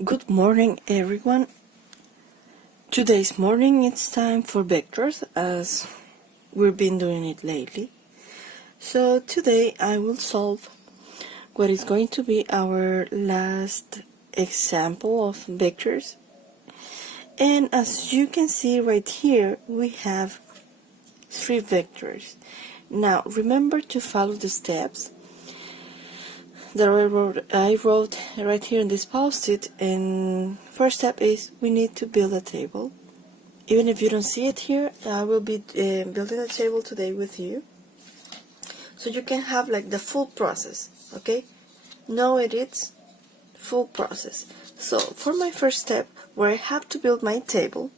Good morning, everyone. Today's morning it's time for vectors as we've been doing it lately. So today I will solve what is going to be our last example of vectors. And as you can see right here, we have 3 vectors. Now remember to follow the steps that I wrote right here in this post-it. And first step is we need to build a table. Even if you don't see it here, I will be building a table today with you, so you can have like the full process, okay? No edits, full process. So for my first step, where I have to build my table,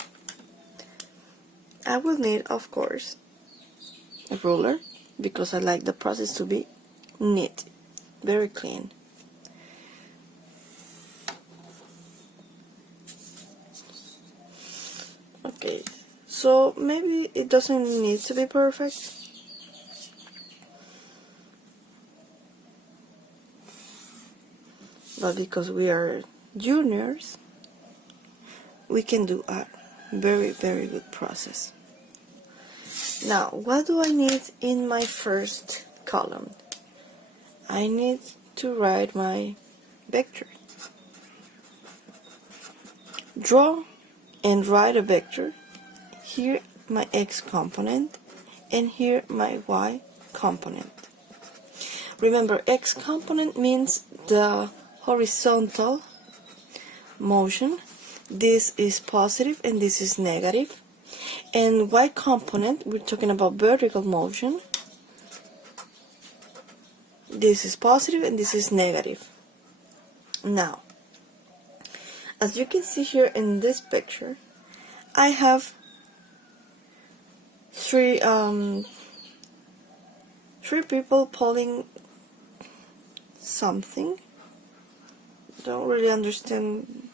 I will need, of course, a ruler, because I like the process to be neat, very clean. Okay, so maybe it doesn't need to be perfect, but because we are juniors, we can do a very, very good process. Now, what do I need in my first column? I need to write my vector. Draw and write a vector. Here my x component and here my y component. Remember, x component means the horizontal motion. This is positive and this is negative. And y component, we're talking about vertical motion. This is positive and this is negative. Now, as you can see here in this picture, I have three people pulling something. Don't really understand.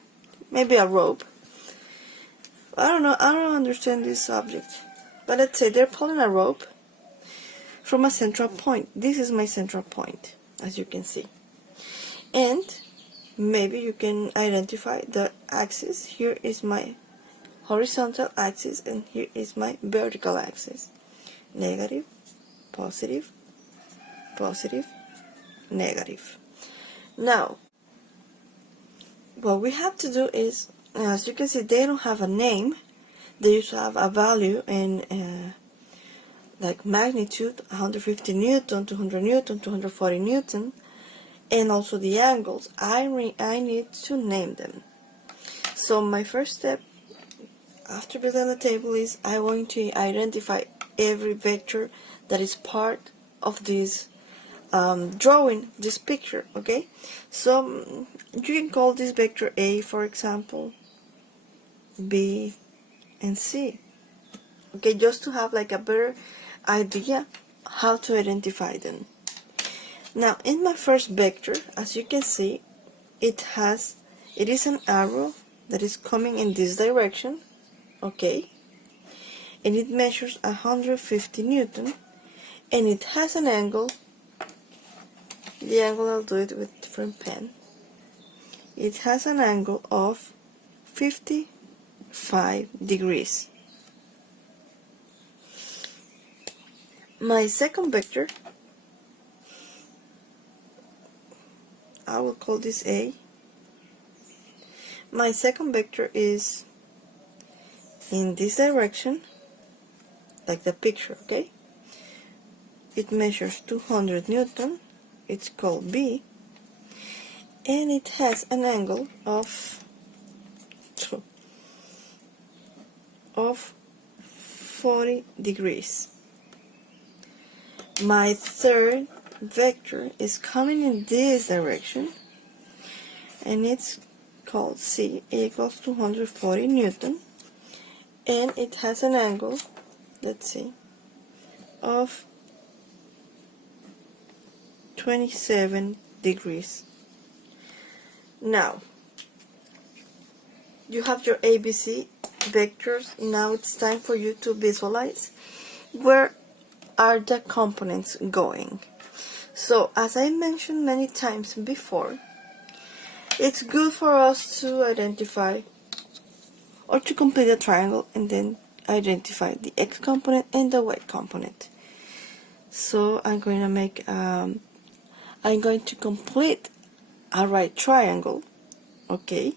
Maybe a rope. I don't know. I don't understand this object. But let's say they're pulling a rope from a central point. This is my central point, as you can see. And maybe you can identify the axis. Here is my horizontal axis and here is my vertical axis. Negative, positive, positive, negative. Now, what we have to do is, as you can see, they don't have a name. They just have a value in like magnitude, 150 Newton, 200 Newton, 240 Newton, and also the angles. I need to name them. So my first step after building the table is I'm going to identify every vector that is part of this drawing, this picture, okay? So you can call this vector A, for example, B, and C, okay, just to have like a better idea how to identify them. Now, in my first vector, as you can see, it is an arrow that is coming in this direction, okay, and it measures 150 Newton, and it has an angle. The angle, I'll do it with different pen. It has an angle of 55 degrees. My second vector, I will call this A. My second vector is in this direction, like the picture, okay? It measures 200 Newton. It's called B, and it has an angle of 40 degrees. My third vector is coming in this direction, and it's called C, equals 240 Newton, and it has an angle, let's see, of 27 degrees. Now, you have your ABC vectors. Now it's time for you to visualize where are the components going. So, as I mentioned many times before, it's good for us to identify or to complete a triangle and then identify the x component and the y component. So I'm going to complete a right triangle, okay,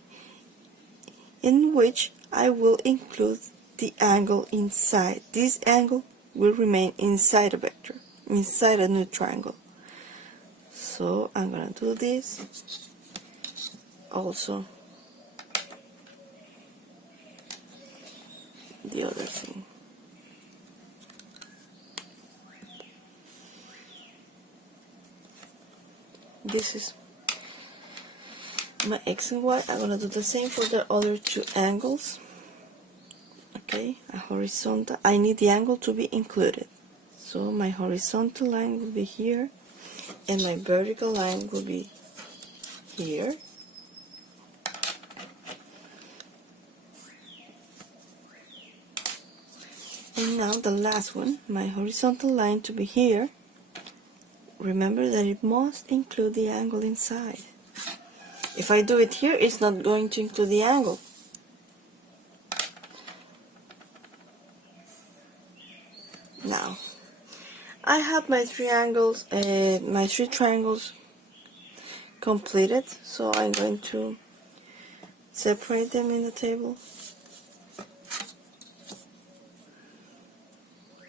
in which I will include the angle inside. This angle will remain inside a vector, inside a new triangle. So I'm gonna do this also. The other thing. This is my x and y. I'm gonna do the same for the other two angles. Okay, a horizontal. I need the angle to be included. So my horizontal line will be here, and my vertical line will be here. And now the last one, my horizontal line to be here. Remember that it must include the angle inside. If I do it here, it's not going to include the angle. Now, I have my three triangles completed, so I'm going to separate them in the table.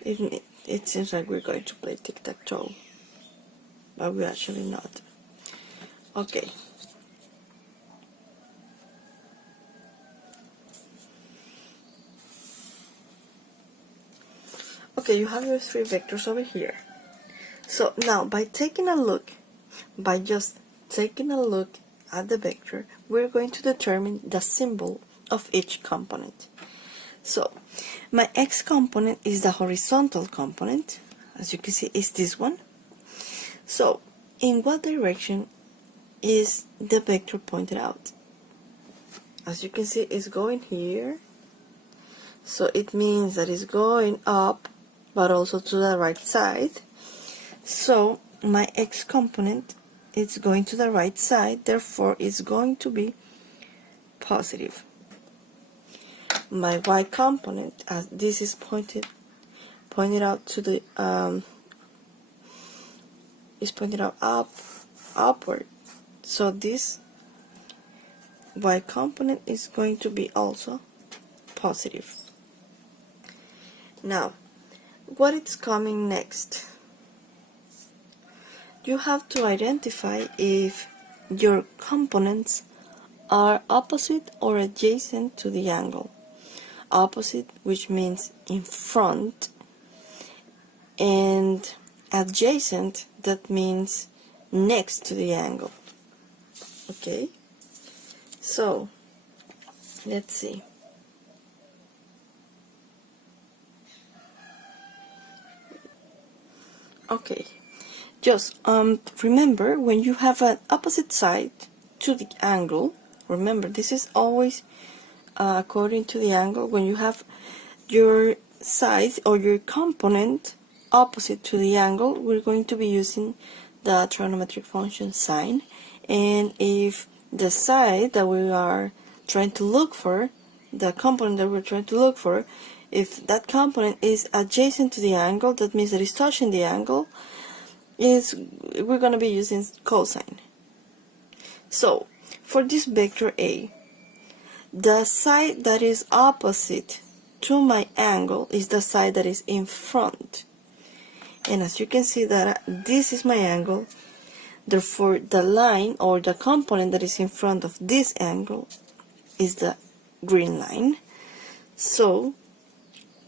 It seems like we're going to play tic-tac-toe, but we're actually not. Okay. Okay, you have your three vectors over here. So now, by just taking a look at the vector, we're going to determine the symbol of each component. So, my x component is the horizontal component. As you can see, it's this one. So, in what direction is the vector pointed out? As you can see, it's going here. So, it means that it's going up, but also to the right side. So, my x component is going to the right side, therefore it's going to be positive. My y component, as this is pointed out to the is pointed out upward, so this y component is going to be also positive. Now, what is coming next? You have to identify if your components are opposite or adjacent to the angle. Opposite, which means in front, and adjacent, that means next to the angle. Okay, so let's see. Okay, just remember, when you have an opposite side to the angle, remember this is always according to the angle. When you have your side or your component opposite to the angle, we're going to be using the trigonometric function sine. And if the side that we are trying to look for, the component that we're trying to look for, if that component is adjacent to the angle, that means that it's touching the angle, we're going to be using cosine. So, for this vector A, the side that is opposite to my angle is the side that is in front. And as you can see that this is my angle, therefore the line or the component that is in front of this angle is the green line. So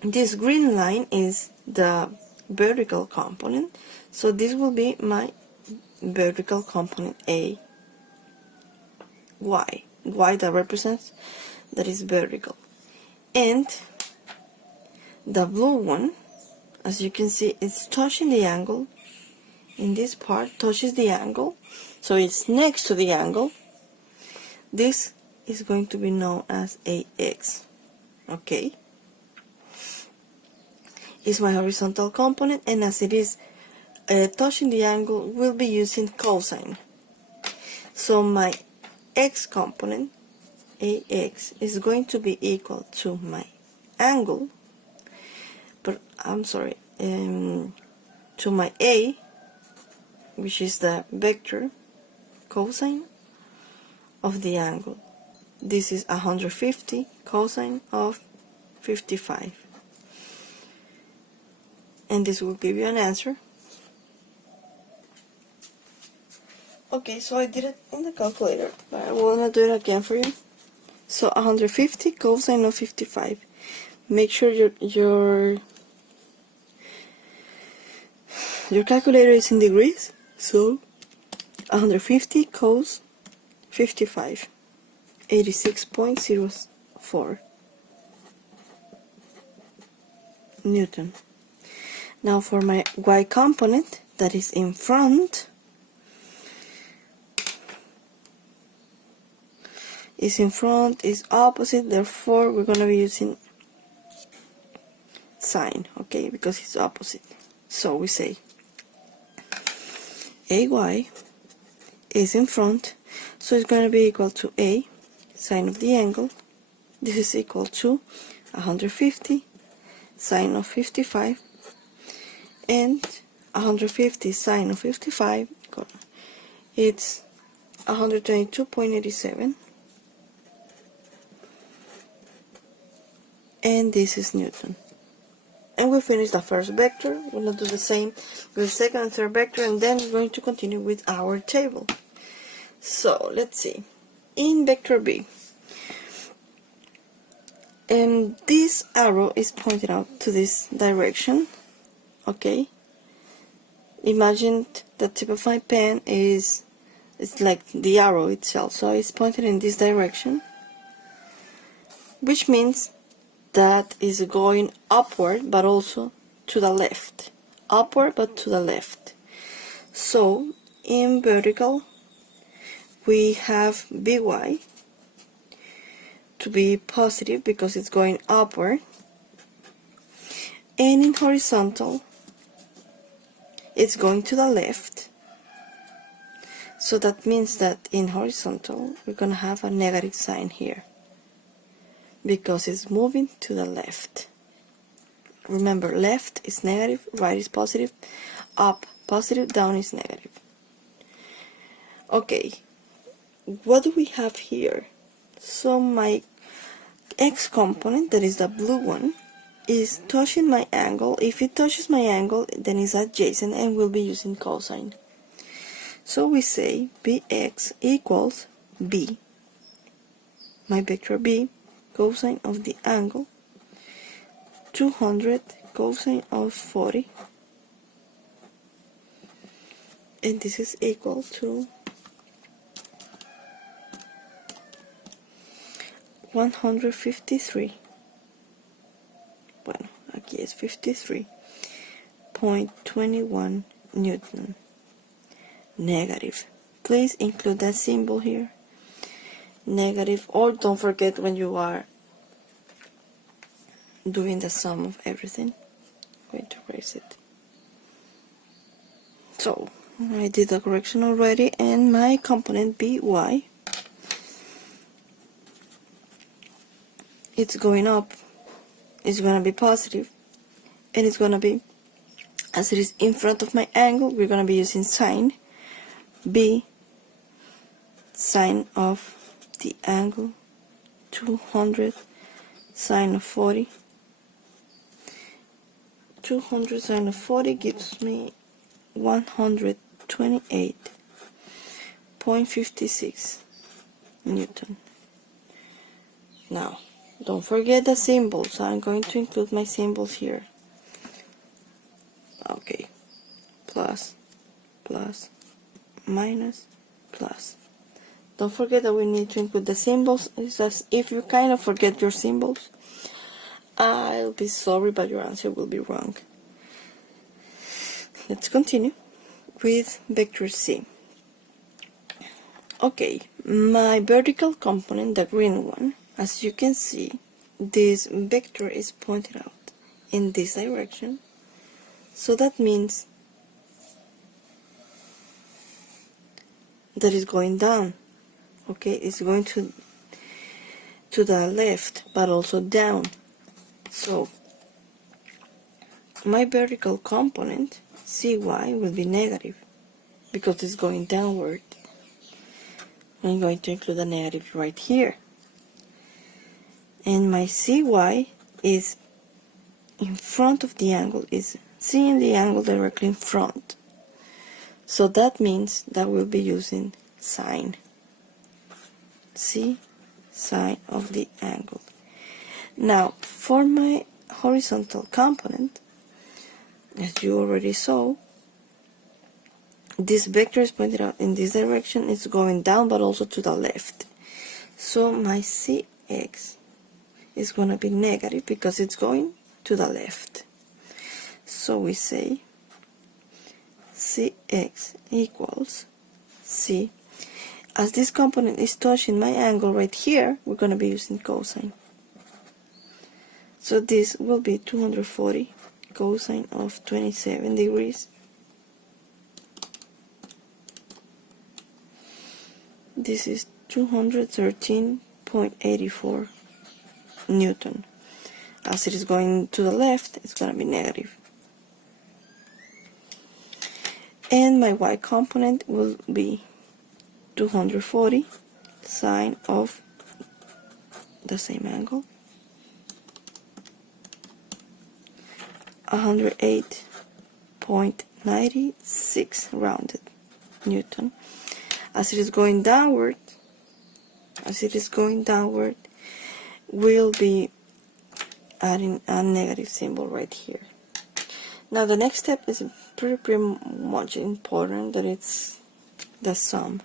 this green line is the vertical component. So this will be my vertical component A, Y. Y that represents that is vertical. And the blue one, as you can see, it's touching the angle. In this part, touches the angle, so it's next to the angle. This is going to be known as AX. Okay, it's my horizontal component, and as it is touching the angle, we'll be using cosine. So my x component, AX, is going to be equal to my angle, but I'm sorry, to my A, which is the vector cosine of the angle. This is 150 cosine of 55. And this will give you an answer. Okay, so I did it in the calculator, but I want to do it again for you. So 150 cosine of 55. Make sure your calculator is in degrees. So 150 cos 55, 86.04 Newton. Now for my y component, that is in front, is opposite, therefore we're going to be using sine, okay, because it's opposite. So we say AY is in front, so it's going to be equal to A sine of the angle. This is equal to 150 sine of 55, and 150 sine of 55, it's 122.87, and this is Newton. And we finished the first vector. We're going to do the same with the second and third vector, and then we're going to continue with our table. So let's see. In vector B, this arrow is pointed out to this direction, okay? Imagine the tip of my pen it's like the arrow itself, so it's pointed in this direction, which means that is going upward but also to the left. Upward but to the left. So in vertical we have BY to be positive because it's going upward, and in horizontal it's going to the left. So that means that in horizontal we're going to have a negative sign here because it's moving to the left. Remember, left is negative, right is positive, up positive, down is negative. Okay, what do we have here? So my x component, that is the blue one, is touching my angle. If it touches my angle, then it's adjacent and we'll be using cosine. So we say bx equals b, my vector b, cosine of the angle, 200 cosine of 40, and this is equal to 153. Bueno, aquí es 53.21 Newton. Negative. Please include that symbol here. Negative, or don't forget when you are doing the sum of everything. I'm going to erase it. So I did the correction already, and my component by, it's going up, it's going to be positive, and it's going to be, as it is in front of my angle, we're going to be using sine. B sine of the angle, 200 sine of 40. 200 sine of 40 gives me 128.56 Newton. Now, don't forget the symbols. I'm going to include my symbols here. Okay, plus, plus, minus, plus. Don't forget that we need to include the symbols. It's just if you kind of forget your symbols, I'll be sorry, but your answer will be wrong. Let's continue with vector C. Okay, my vertical component, the green one, as you can see, this vector is pointed out in this direction. So that means that it's going down. Okay, it's going to the left, but also down. So my vertical component, cy, will be negative because it's going downward. I'm going to include a negative right here. And my cy is in front of the angle, is seeing the angle directly in front. So that means that we'll be using sine. See, sine of the angle. Now, for my horizontal component, as you already saw, this vector is pointed out in this direction. It's going down, but also to the left. So my cx is going to be negative because it's going to the left. So we say cx equals c. As this component is touching my angle right here, we're going to be using cosine. So this will be 240 cosine of 27 degrees. This is 213.84 Newton. As it is going to the left, it's going to be negative. And my y component will be 240 sine of the same angle, 108.96 rounded Newton. As it is going downward, we'll be adding a negative symbol right here. Now the next step is pretty much important, that it's the sum.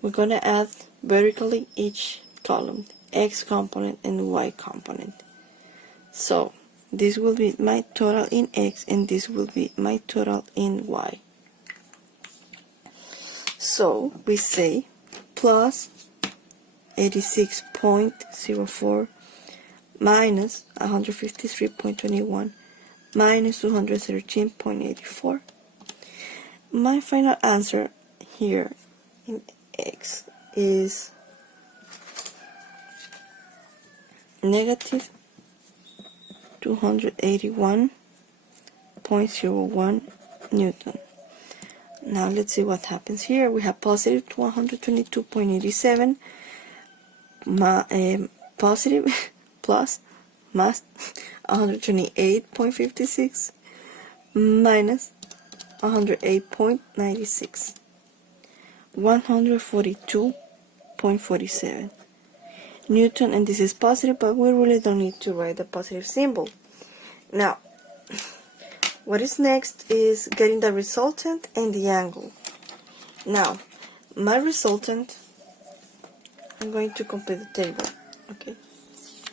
We're going to add vertically each column, x component and y component. So this will be my total in x and this will be my total in y. So we say plus 86.04 minus 153.21 minus 213.84. My final answer here in x is negative 281.01 Newton. Now let's see what happens here. We have positive 122.87 positive plus 128.56 minus 108.96, 142.47 Newton, and this is positive, but we really don't need to write the positive symbol. Now, what is next is getting the resultant and the angle. Now, my resultant, I'm going to complete the table. Okay,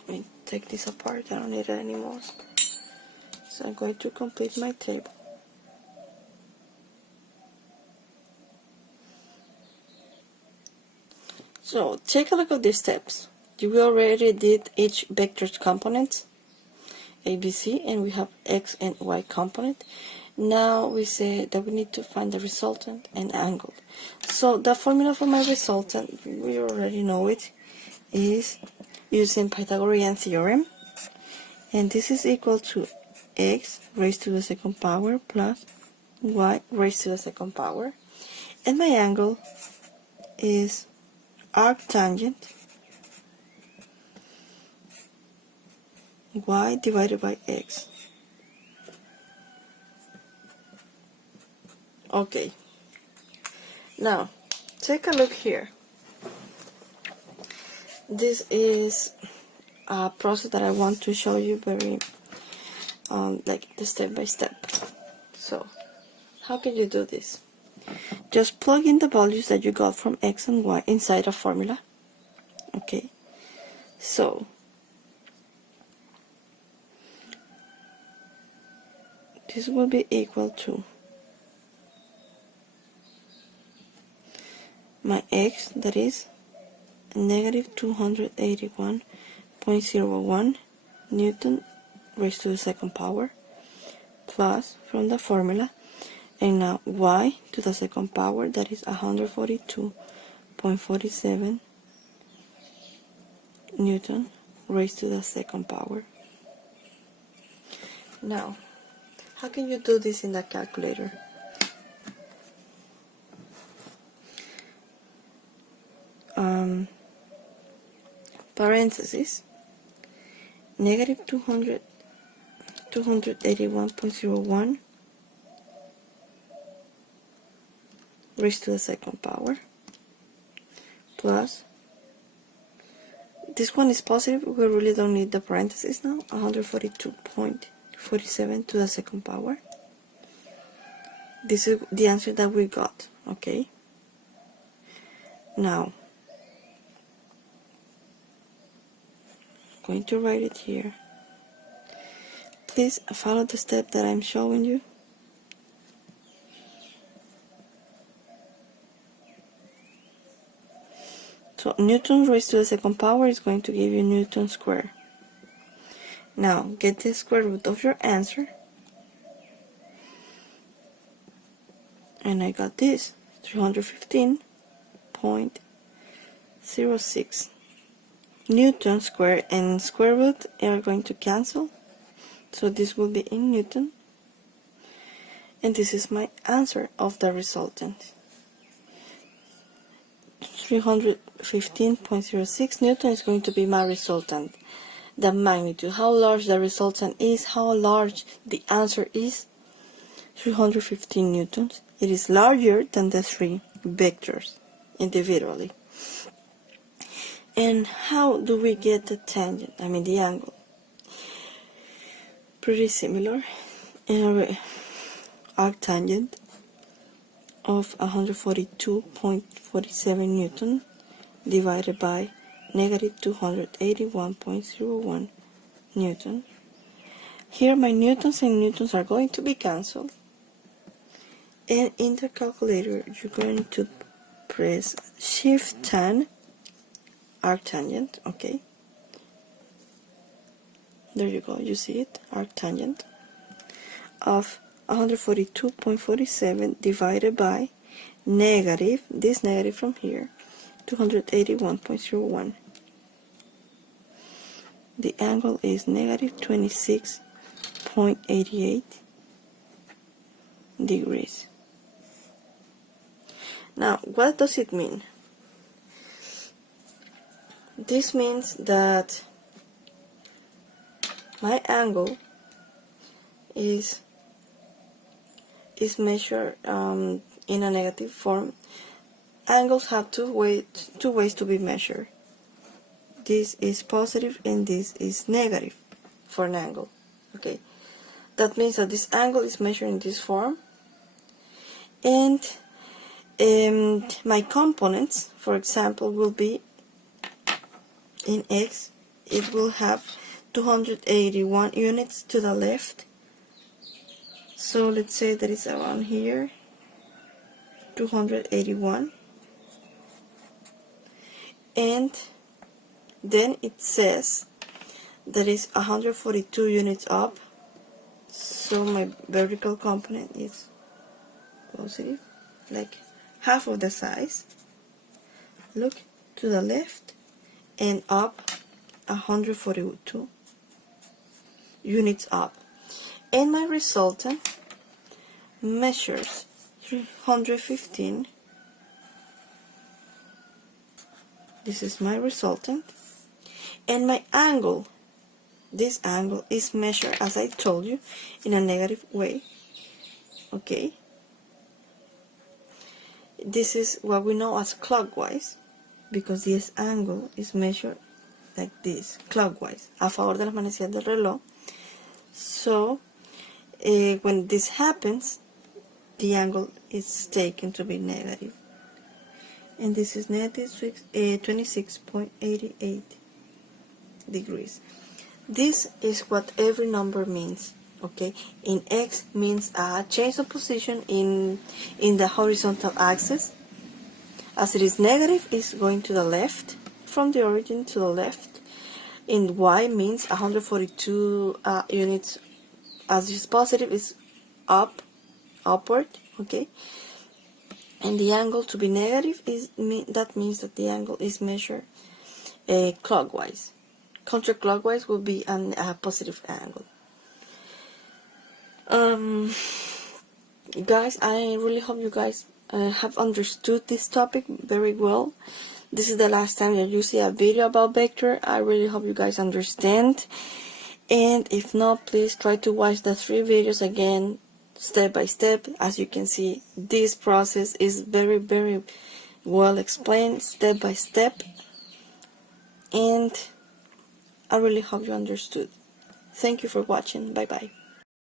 let me take this apart, I don't need it anymore. So I'm going to complete my table. So take a look at these steps. We already did each vector's components, ABC, and we have x and y component. Now we say that we need to find the resultant and angle. So the formula for my resultant, we already know it, is using Pythagorean theorem, and this is equal to x raised to the second power plus y raised to the second power, and my angle is arctangent y divided by x. Okay, now take a look here. This is a process that I want to show you very like the step by step. So how can you do this? Just plug in the values that you got from x and y inside a formula. Okay, so this will be equal to my x, that is negative 281.01 Newton raised to the second power, plus from the formula And now y to the second power, that is 142.47 Newton raised to the second power. Now, how can you do this in the calculator? Parentheses, negative 281.01 raised to the second power, plus, this one is positive, we really don't need the parentheses now, 142.47 to the second power. This is the answer that we got, okay? Now, I'm going to write it here. Please follow the step that I'm showing you. So Newton raised to the second power is going to give you Newton square. Now get the square root of your answer. And I got this, 315.06. Newton square and square root are going to cancel. So this will be in Newton. And this is my answer of the resultant. 315.06 Newton is going to be my resultant. The magnitude, how large the resultant is, how large the answer is, 315 newtons. It is larger than the three vectors individually. And how do we get the tangent, the angle? Pretty similar. Arctangent of 142.47 Newton divided by negative 281.01 Newton. Here my newtons and newtons are going to be cancelled. And in the calculator you're going to press Shift 10, arctangent, okay? There you go, you see it, arctangent of 142.47 divided by negative, this negative from here, 281.01. The angle is negative 26.88 degrees. Now, what does it mean? This means that my angle is measured in a negative form. Angles have two ways to be measured. This is positive and this is negative for an angle. Okay, that means that this angle is measured in this form, and my components, for example, will be in x. It will have 281 units to the left. So let's say that it's around here, 281. And then it says that is 142 units up. So my vertical component is positive, like half of the size. Look to the left and up 142 units up. And my resultant measures 315. This is my resultant. And my angle, this angle is measured, as I told you, in a negative way. Okay? This is what we know as clockwise, because this angle is measured like this, clockwise, a favor de las manecillas del reloj. So, when this happens, the angle is taken to be negative. And this is negative 26.88 degrees. This is what every number means. Okay, in x means a change of position in the horizontal axis. As it is negative, it's going to the left, from the origin to the left. In y means 142 units. As it is positive, it's upward, okay? And the angle to be negative that means that the angle is measured clockwise. Counterclockwise will be a positive angle. Guys, I really hope you guys have understood this topic very well. This is the last time that you see a video about vector. I really hope you guys understand. And if not, please try to watch the 3 videos again, step by step. As you can see, this process is very, very well explained, step by step. And I really hope you understood. Thank you for watching. Bye bye.